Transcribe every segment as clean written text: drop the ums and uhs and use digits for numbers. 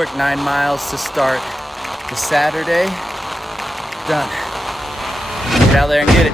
quick 9 miles to start the Saturday. Done. Get out there and get it.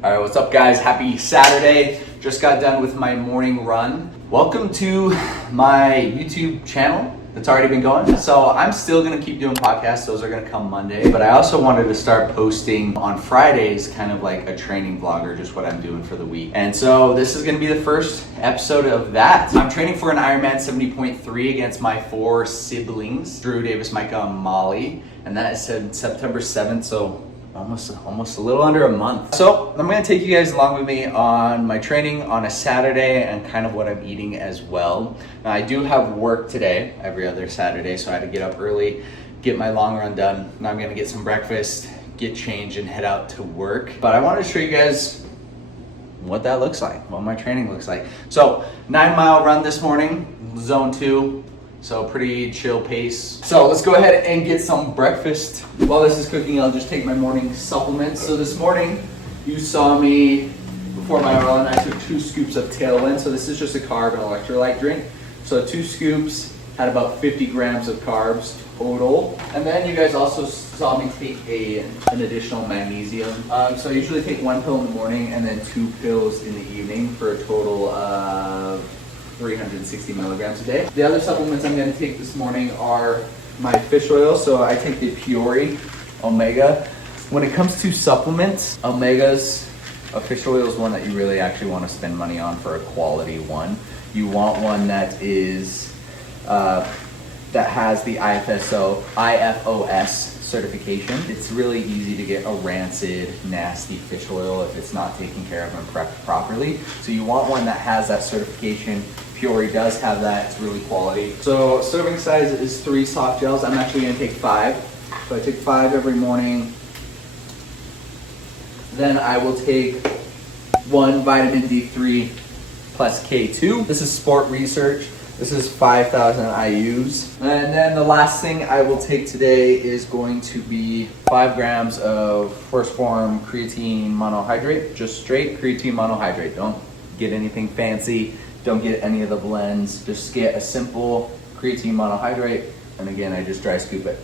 All right, what's up guys? Happy Saturday. Just got done with my morning run. Welcome to my YouTube channel that's already been going. So I'm still gonna keep doing podcasts. Those are gonna come Monday. But I also wanted to start posting on Fridays, kind of like a training vlog or just what I'm doing for the week. And so this is gonna be the first episode of that. I'm training for an Ironman 70.3 against my 4 siblings, Drew, Davis, Micah, and Molly. And that is September 7th, so almost a little under a month. So I'm gonna take you guys along with me on my training on a Saturday and kind of what I'm eating as well. Now I do have work today, every other Saturday, so I had to get up early, get my long run done. Now I'm gonna get some breakfast, get changed, and head out to work. But I wanted to show you guys what that looks like, what my training looks like. So 9-mile run this morning, zone 2. So pretty chill pace. So let's go ahead and get some breakfast. While this is cooking, I'll just take my morning supplements. So this morning, you saw me before my run, I took 2 scoops of Tailwind. So this is just a carb and electrolyte drink. So 2 scoops had about 50 grams of carbs total. And then you guys also saw me take an additional magnesium. So I usually take 1 pill in the morning and then 2 pills in the evening for a total of 360 milligrams a day. The other supplements I'm going to take this morning are my fish oil. So I take the Fiore Omega. When it comes to supplements, Omegas, a fish oil is one that you really actually want to spend money on for a quality one. You want one that is that has the IFOS certification. It's really easy to get a rancid, nasty fish oil if it's not taken care of and prepped properly. So you want one that has that certification. Fiore does have that, it's really quality. So serving size is 3 soft gels. I'm actually gonna take 5. So I take 5 every morning. Then I will take 1 vitamin D3 plus K2. This is Sport Research. This is 5,000 IUs. And then the last thing I will take today is going to be 5 grams of first form creatine monohydrate, just straight creatine monohydrate. Don't get anything fancy. Don't get any of the blends. Just get a simple creatine monohydrate. And again, I just dry scoop it.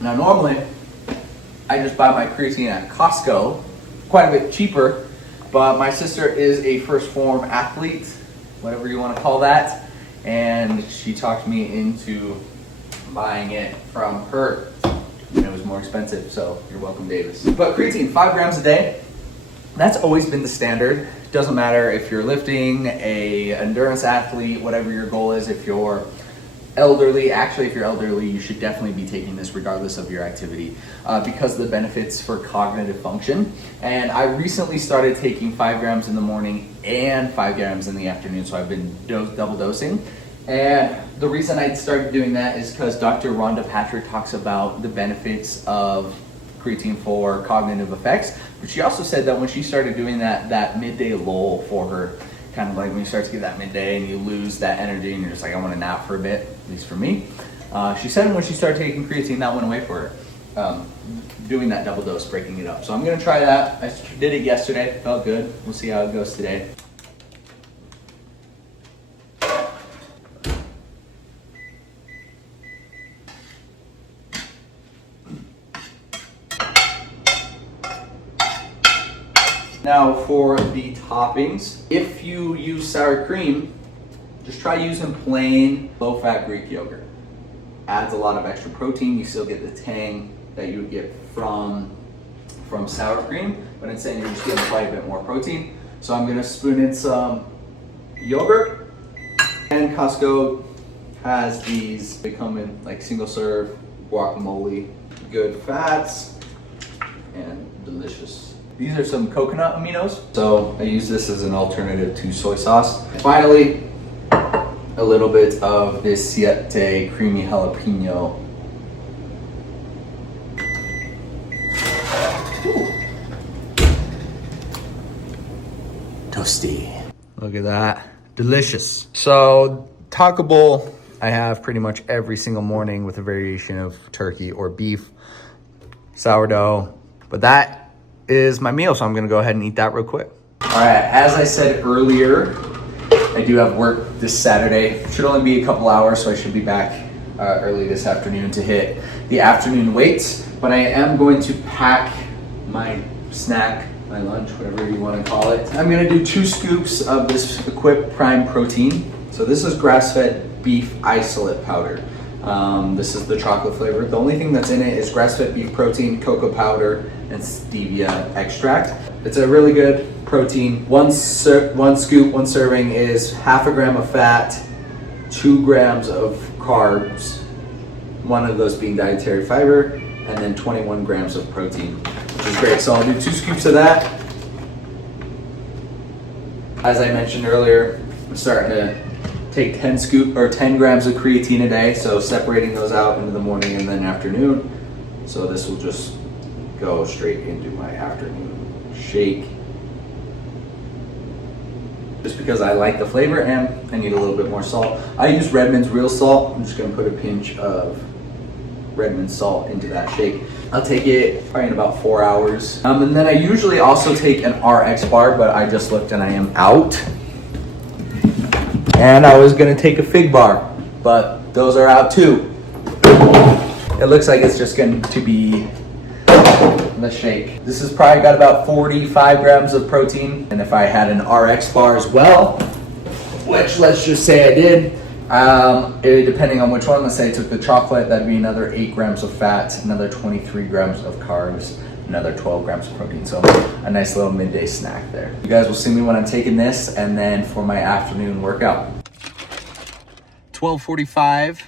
Now normally, I just buy my creatine at Costco, quite a bit cheaper, but my sister is a first form athlete, whatever you want to call that. And she talked me into buying it from her. And it was more expensive, so you're welcome, Davis. But creatine, 5 grams a day. That's always been the standard. Doesn't matter if you're lifting, a endurance athlete, whatever your goal is. If you're elderly, actually if you're elderly, you should definitely be taking this regardless of your activity because of the benefits for cognitive function. And I recently started taking 5 grams in the morning and 5 grams in the afternoon, so I've been double dosing. And the reason I started doing that is because Dr. Rhonda Patrick talks about the benefits of creatine for cognitive effects, but she also said that when she started doing that midday lull for her, kind of like when you start to get that midday and you lose that energy and you're just like, I want to nap for a bit, at least for me. She said when she started taking creatine, that went away for her, doing that double dose, breaking it up. So I'm going to try that. I did it yesterday, felt good. We'll see how it goes today. Now for the toppings, if you use sour cream, just try using plain low-fat Greek yogurt. Adds a lot of extra protein. You still get the tang that you would get from sour cream, but instead you're just getting quite a bit more protein. So I'm gonna spoon in some yogurt. And Costco has these, they come in like single serve, guacamole, good fats, and delicious. These are some coconut aminos. So I use this as an alternative to soy sauce. And finally, a little bit of this Siete creamy jalapeno. toasty. Look at that. Delicious. So Taco Bowl, I have pretty much every single morning with a variation of turkey or beef, sourdough. But that is my meal, so I'm gonna go ahead and eat that real quick. All right, as I said earlier, I do have work this Saturday. Should only be a couple hours, so I should be back early this afternoon to hit the afternoon weights. But I am going to pack my snack, my lunch, whatever you want to call it. I'm gonna do 2 scoops of this Equip Prime protein. So this is grass-fed beef isolate powder. This is the chocolate flavor. The only thing that's in it is grass-fed beef protein, cocoa powder, and stevia extract. It's a really good protein. One scoop, one serving is 0.5 gram of fat, 2 grams of carbs, one of those being dietary fiber, and then 21 grams of protein, which is great. So I'll do 2 scoops of that. As I mentioned earlier, I'm starting to take 10 grams of creatine a day, so separating those out into the morning and then afternoon. So this will just go straight into my afternoon shake. Just because I like the flavor and I need a little bit more salt. I use Redmond's real salt. I'm just gonna put a pinch of Redmond salt into that shake. I'll take it probably in about 4 hours. And then I usually also take an RX bar, but I just looked and I am out. And I was gonna take a fig bar, but those are out too. It looks like it's just going to be the shake. This has probably got about 45 grams of protein. And if I had an RX bar as well, which let's just say I did, depending on which one, let's say I took the chocolate, that'd be another 8 grams of fat, another 23 grams of carbs, another 12 grams of protein. So a nice little midday snack there. You guys will see me when I'm taking this and then for my afternoon workout. 12:45,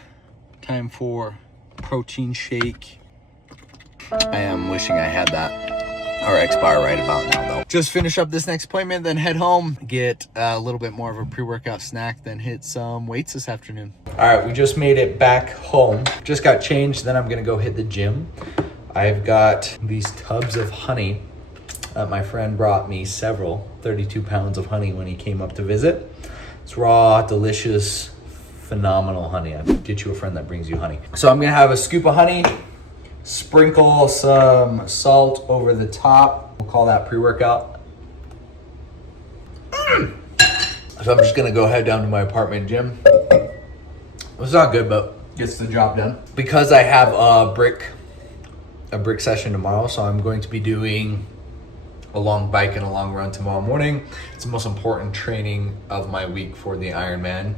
time for protein shake. I am wishing I had that RX bar right about now though. Just finish up this next appointment, then head home, get a little bit more of a pre-workout snack, then hit some weights this afternoon. All right, we just made it back home. Just got changed, then I'm gonna go hit the gym. I've got these tubs of honey. My friend brought me 32 pounds of honey when he came up to visit. It's raw, delicious, phenomenal honey. I'll get you a friend that brings you honey. So I'm gonna have a scoop of honey, sprinkle some salt over the top. We'll call that pre-workout. So I'm just gonna go head down to my apartment gym. It's not good, but gets the job done. Because I have a brick session tomorrow, so I'm going to be doing a long bike and a long run tomorrow morning. It's the most important training of my week for the Ironman.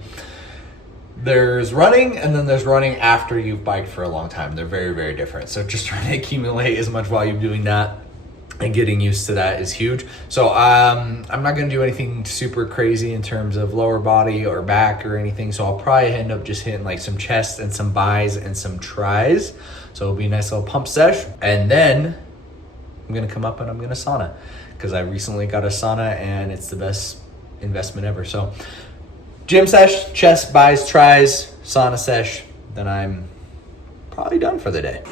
There's running, and then there's running after you've biked for a long time. They're very, very different. So just trying to accumulate as much volume doing that and getting used to that is huge. So I'm not going to do anything super crazy in terms of lower body or back or anything. So I'll probably end up just hitting like some chest and some bis and some tris. So it'll be a nice little pump sesh. And then I'm going to come up and I'm going to sauna because I recently got a sauna and it's the best investment ever. So gym sesh, chest, bis, tris, sauna sesh, then I'm probably done for the day.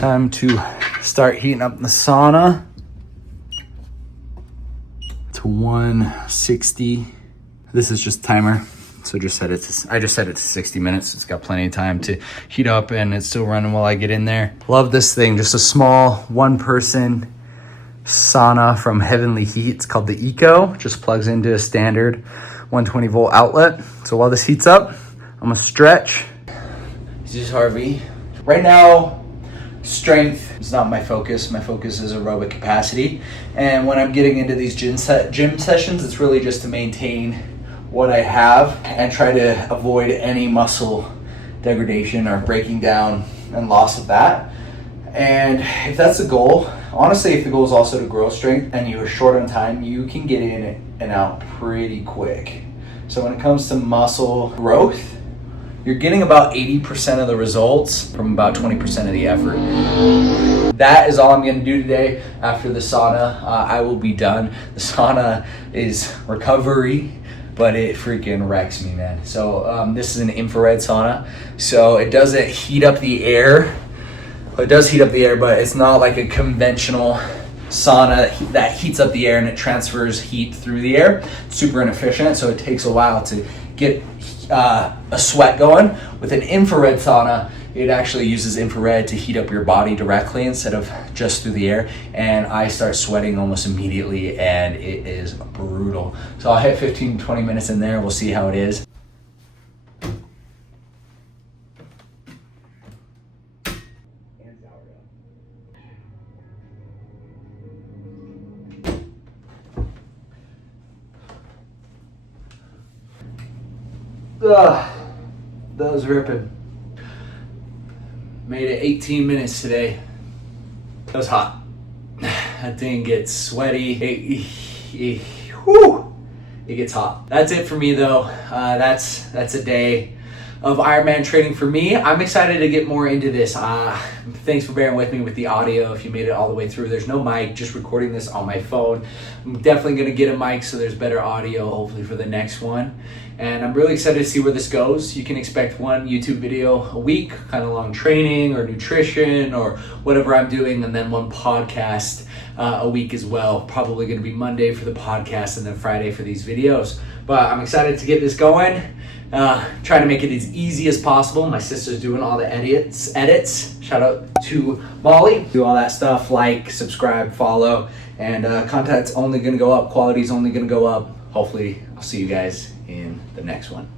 Time to start heating up the sauna to 160. This is just timer, so I just set it to 60 minutes. It's got plenty of time to heat up and it's still running while I get in there. Love this thing, just a small 1-person sauna from Heavenly Heat. It's called the Eco, just plugs into a standard 120 volt outlet. So while this heats up, I'm gonna stretch. This is Harvey. Right now, Strength is not my focus. My focus is aerobic capacity. And when I'm getting into these gym sessions, it's really just to maintain what I have and try to avoid any muscle degradation or breaking down and loss of that. And if that's the goal, honestly, if the goal is also to grow strength and you're short on time, you can get in and out pretty quick. So when it comes to muscle growth, you're getting about 80% of the results from about 20% of the effort. That is all I'm gonna do today. After the sauna, I will be done. The sauna is recovery, but it freaking wrecks me, man. So this is an infrared sauna. So it doesn't heat up the air. It does heat up the air, but it's not like a conventional sauna that heats up the air and it transfers heat through the air. It's super inefficient, so it takes a while to get a sweat going. With an infrared sauna, it actually uses infrared to heat up your body directly instead of just through the air. And I start sweating almost immediately, and it is brutal. So I'll hit 15-20 minutes in there. We'll see how it is. That was ripping. Made it 18 minutes today. That was hot. That thing gets sweaty. It gets hot. That's it for me though. That's a day of Ironman training for me. I'm excited to get more into this. Thanks for bearing with me with the audio if you made it all the way through. There's no mic, just recording this on my phone. I'm definitely gonna get a mic so there's better audio hopefully for the next one. And I'm really excited to see where this goes. You can expect one YouTube video a week, kind of long training or nutrition or whatever I'm doing, and then one podcast a week as well. Probably gonna be Monday for the podcast and then Friday for these videos. But I'm excited to get this going. Trying to make it as easy as possible. My sister's doing all the edits. Shout out to Molly. Do all that stuff, like, subscribe, follow, and content's only gonna go up, quality's only gonna go up. Hopefully, I'll see you guys in the next one.